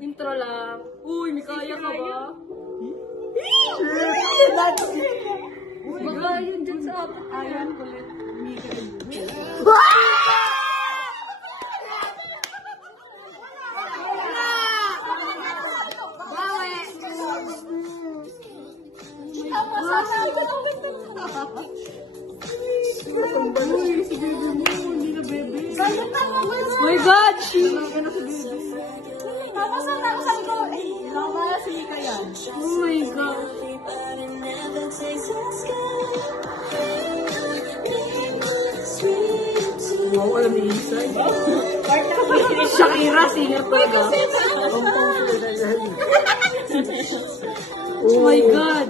Intro lang. Uy, may kaya ka ba? Baka yun dyan sa akin. Ayan, kulit. My God, she! Tapos sabi ko, nakakaya si Ika yan. Oh my God. Wow, alam ni Isa. Shakira, singer talaga. Oh my God.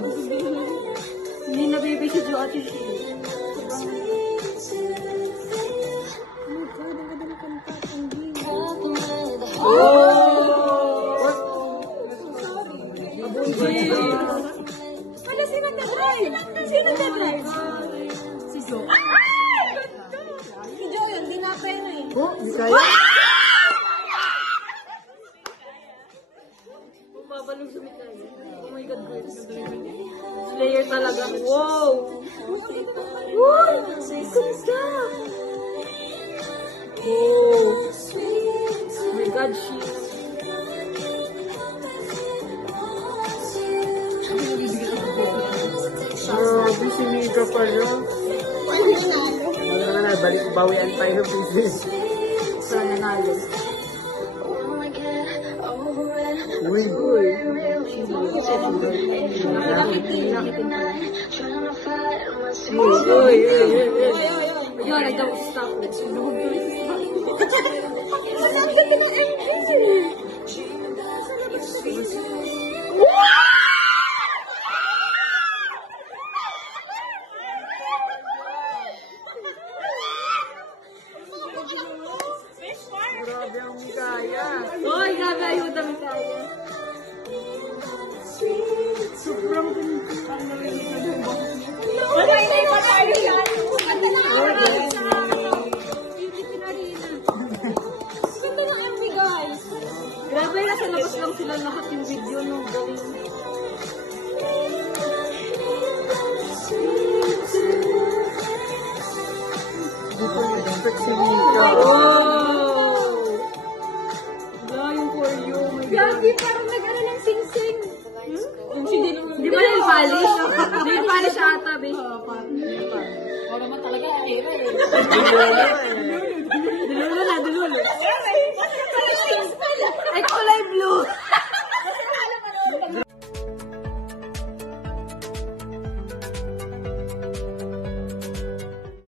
Hindi na baby si Jo at si Ano sino nag-drive? Sino nag-drive? Si Jo. Si Jo yun, dinapay na eh. Oh, di kaya? Babalong sumikay. Oh my God, guys. Slayer talaga. Wow! Wow! Ganda! Oh! Oh my God, she... Busy Mika pala. Wala na, balik bawian tayo ng business. Sana nanalo. Uy, uy. Uy, ayun, nagdawasta ko. Ang ganda ng MJ! Grabe ang Mikaya. Uy, grabe ayun ang Mikaya. Sobrang ganda. Wala pa tayo yan. Ganda ng Ganda ng MJ, guys. Grabe, nasa labas lang sila lahat yung video nung galing. Oh! Yung for you. Grabe, parang nag-ano ng sing-sing. Hindi ba nil-polish? Nil-polish ata, be. Parang naman talaga, era eh.